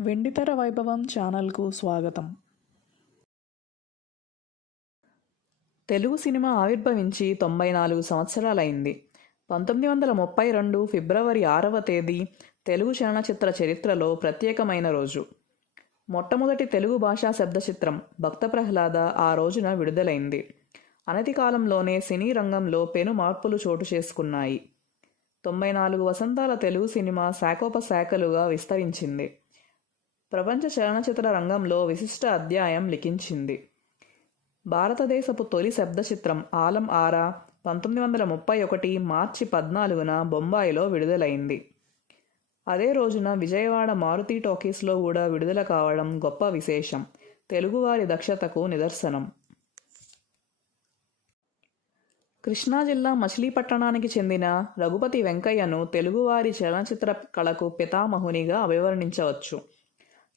వెండితెర వైభవం ఛానల్కు స్వాగతం. తెలుగు సినిమా ఆవిర్భవించి తొంభై నాలుగు సంవత్సరాలైంది. పంతొమ్మిది వందల ముప్పై రెండు ఫిబ్రవరి ఆరవ తేదీ తెలుగు చలనచిత్ర చరిత్రలో ప్రత్యేకమైన రోజు. మొట్టమొదటి తెలుగు భాషా శబ్ద చిత్రం భక్త ప్రహ్లాద ఆ రోజున విడుదలైంది. అనతి కాలంలోనే సినీ రంగంలో పెను మార్పులు చోటు చేసుకున్నాయి. తొంభై నాలుగు వసంతాల తెలుగు సినిమా శాఖోపశాఖలుగా విస్తరించింది. ప్రపంచ చలనచిత్ర రంగంలో విశిష్ట అధ్యాయం లిఖించింది. భారతదేశపు తొలి శబ్ద చిత్రం ఆలం ఆరా పంతొమ్మిది వందల ముప్పై ఒకటి మార్చి పద్నాలుగున బొంబాయిలో విడుదలైంది. అదే రోజున విజయవాడ మారుతి టాకీస్లో కూడా విడుదల కావడం గొప్ప విశేషం. తెలుగువారి దక్షతకు నిదర్శనం. కృష్ణా జిల్లా మచిలీపట్టణానికి చెందిన రఘుపతి వెంకయ్యను తెలుగువారి చలనచిత్ర కళకు పితామహునిగా అభివర్ణించవచ్చు.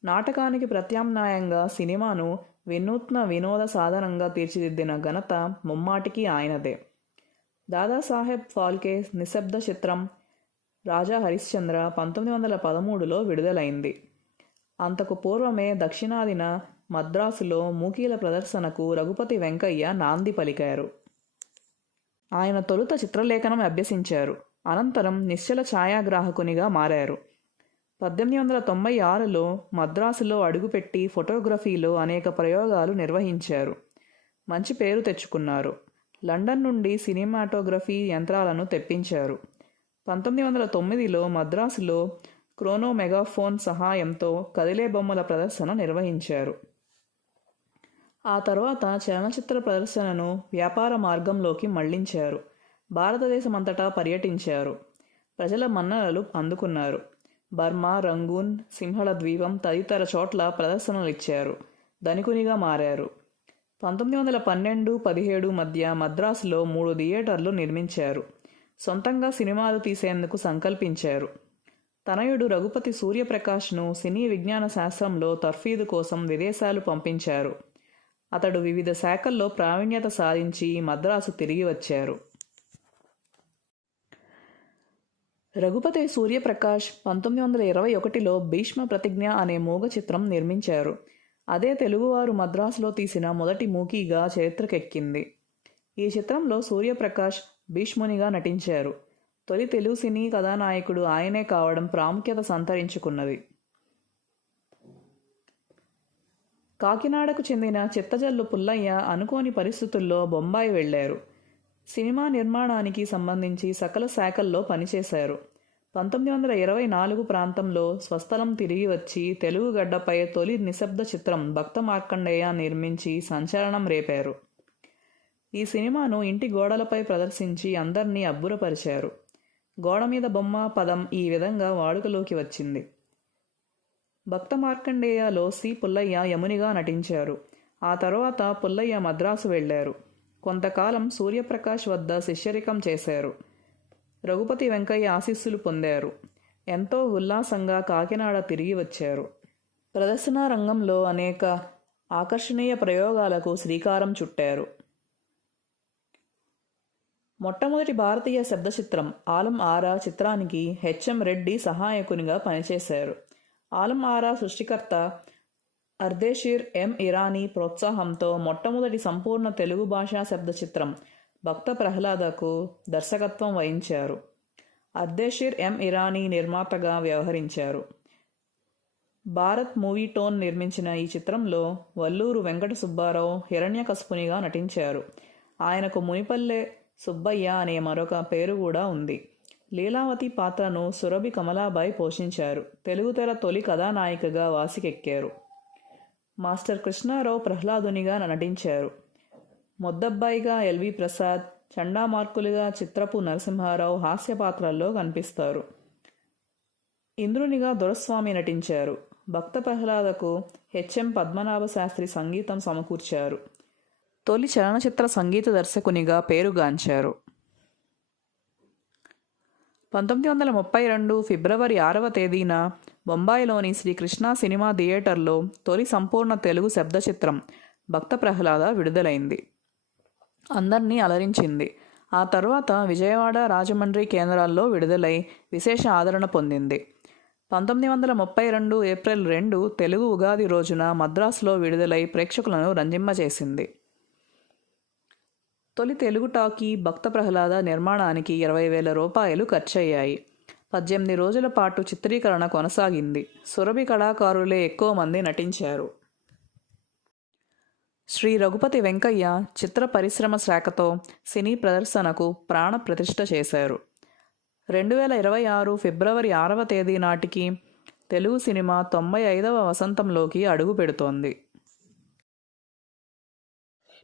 నాటకానికి ప్రత్యామ్నాయంగా సినిమాను వినూత్న వినోద సాధనంగా తీర్చిదిద్దిన ఘనత ముమ్మాటికి ఆయనదే. దాదాసాహెబ్ ఫాల్కే నిశ్శబ్ద చిత్రం రాజా హరిశ్చంద్ర పంతొమ్మిది వందల పదమూడులో విడుదలైంది. అంతకు పూర్వమే దక్షిణాదిన మద్రాసులో మూకీల ప్రదర్శనకు రఘుపతి వెంకయ్య నాంది పలికారు. ఆయన తొలుత చిత్రలేఖనం అభ్యసించారు. అనంతరం నిశ్చల ఛాయాగ్రాహకునిగా మారారు. పద్దెనిమిది వందల తొంభై ఆరులో మద్రాసులో అడుగుపెట్టి ఫోటోగ్రఫీలో అనేక ప్రయోగాలు నిర్వహించారు. మంచి పేరు తెచ్చుకున్నారు. లండన్ నుండి సినిమాటోగ్రఫీ యంత్రాలను తెప్పించారు. పంతొమ్మిది వందల తొమ్మిదిలో మద్రాసులో క్రోనో మెగాఫోన్ సహాయంతో కదిలే బొమ్మల ప్రదర్శన నిర్వహించారు. ఆ తర్వాత చలనచిత్ర ప్రదర్శనను వ్యాపార మార్గంలోకి మళ్ళించారు. భారతదేశమంతటా పర్యటించారు. ప్రజల మన్ననలు అందుకున్నారు. బర్మా రంగూన్ సింహళ ద్వీపం తదితర చోట్ల ప్రదర్శనలు ఇచ్చారు ధనికునిగా మారారు. పంతొమ్మిది వందల పన్నెండు పదిహేడు మధ్య మద్రాసులో మూడు థియేటర్లు నిర్మించారు. సొంతంగా సినిమాలు తీసేందుకు సంకల్పించారు. తనయుడు రఘుపతి సూర్యప్రకాష్ను సినీ విజ్ఞాన శాస్త్రంలో తర్ఫీదు కోసం విదేశాలు పంపించారు. అతడు వివిధ శాఖల్లో ప్రావీణ్యత సాధించి మద్రాసు తిరిగి వచ్చారు. రఘుపతి సూర్యప్రకాష్ పంతొమ్మిది వందల ఇరవై ఒకటిలో భీష్మ ప్రతిజ్ఞ అనే మూగ చిత్రం నిర్మించారు. అదే తెలుగువారు మద్రాసులో తీసిన మొదటి మూకీగా చరిత్రకెక్కింది. ఈ చిత్రంలో సూర్యప్రకాష్ భీష్మునిగా నటించారు. తొలి తెలుగు సినీ కథానాయకుడు ఆయనే కావడం ప్రాముఖ్యత సంతరించుకున్నది. కాకినాడకు చెందిన చిత్తజల్లు పుల్లయ్య అనుకోని పరిస్థితుల్లో బొంబాయి వెళ్ళారు సినిమా నిర్మాణానికి సంబంధించి సకల శాఖల్లో పనిచేశారు. పంతొమ్మిది వందల ఇరవై నాలుగు ప్రాంతంలో స్వస్థలం తిరిగి వచ్చి తెలుగు గడ్డపై తొలి నిశ్శబ్ద చిత్రం భక్త మార్కండేయ నిర్మించి సంచలనం రేపారు. ఈ సినిమాను ఇంటి గోడలపై ప్రదర్శించి అందర్నీ అబ్బురపరిచారు. గోడ మీద బొమ్మ పదం ఈ విధంగా వాడుకలోకి వచ్చింది. భక్త మార్కండేయలో సి పుల్లయ్య యమునిగా నటించారు. ఆ తర్వాత పుల్లయ్య మద్రాసు వెళ్ళారు కొంతకాలం సూర్యప్రకాష్ వద్ద శిష్యరికం చేశారు. రఘుపతి వెంకయ్య ఆశీస్సులు పొందారు. ఎంతో ఉల్లాసంగా కాకినాడ తిరిగి వచ్చారు. ప్రదర్శనా రంగంలో అనేక ఆకర్షణీయ ప్రయోగాలకు శ్రీకారం చుట్టారు. మొట్టమొదటి భారతీయ శబ్దచిత్రం ఆలం ఆరా చిత్రానికి హెచ్ఎం రెడ్డి సహాయకునిగా పనిచేశారు. ఆలం ఆరా సృష్టికర్త అర్దేషీర్ ఎం ఇరానీ ప్రోత్సాహంతో మొట్టమొదటి సంపూర్ణ తెలుగు భాషా శబ్ద చిత్రం భక్త ప్రహ్లాదకు దర్శకత్వం వహించారు. అర్దేషీర్ ఎం ఇరానీ నిర్మాతగా వ్యవహరించారు. భారత్ మూవీ టోన్ నిర్మించిన ఈ చిత్రంలో వల్లూరు వెంకట సుబ్బారావు హిరణ్యకశపునిగా నటించారు. ఆయనకు మునిపల్లె సుబ్బయ్య అనే మరొక పేరు కూడా ఉంది. లీలావతి పాత్రను సురభి కమలాబాయి పోషించారు. తెలుగుతెర తొలి కథానాయికగా వాసికెక్కారు. మాస్టర్ కృష్ణారావు ప్రహ్లాదునిగా నటించారు. మొద్దబ్బాయిగా ఎల్వి ప్రసాద్ చండామార్కులుగా చిత్రపు నరసింహారావు హాస్య పాత్రల్లో కనిపిస్తారు. ఇంద్రునిగా దొరస్వామి నటించారు. భక్త ప్రహ్లాదకు హెచ్ఎం పద్మనాభ శాస్త్రి సంగీతం సమకూర్చారు. తొలి చలనచిత్ర సంగీత దర్శకునిగా పేరుగాంచారు పంతొమ్మిది వందల ముప్పై రెండు ఫిబ్రవరి ఆరవ తేదీన బొంబాయిలోని శ్రీకృష్ణ సినిమా థియేటర్లో తొలి సంపూర్ణ తెలుగు శబ్ద చిత్రం భక్త ప్రహ్లాద విడుదలైంది. అందరినీ అలరించింది. ఆ తర్వాత విజయవాడ రాజమండ్రి కేంద్రాల్లో విడుదలై విశేష ఆదరణ పొందింది. పంతొమ్మిది వందల ముప్పై రెండు ఏప్రిల్ రెండు తెలుగు ఉగాది రోజున మద్రాసులో విడుదలై ప్రేక్షకులను రంజింపజేసింది. తొలి తెలుగు టాకీ భక్త ప్రహ్లాద నిర్మాణానికి ఇరవై వేల రూపాయలు ఖర్చయ్యాయి. పద్దెనిమిది రోజుల పాటు చిత్రీకరణ కొనసాగింది. సురభి కళాకారులే ఎక్కువ మంది నటించారు. శ్రీ రఘుపతి వెంకయ్య చిత్ర పరిశ్రమ శాఖతో సినీ ప్రదర్శనకు ప్రాణ ప్రతిష్ఠ చేశారు. రెండు వేల ఇరవై ఆరు ఫిబ్రవరి ఆరవ తేదీ నాటికి తెలుగు సినిమా తొంభై ఐదవ వసంతంలోకి అడుగు పెడుతోంది.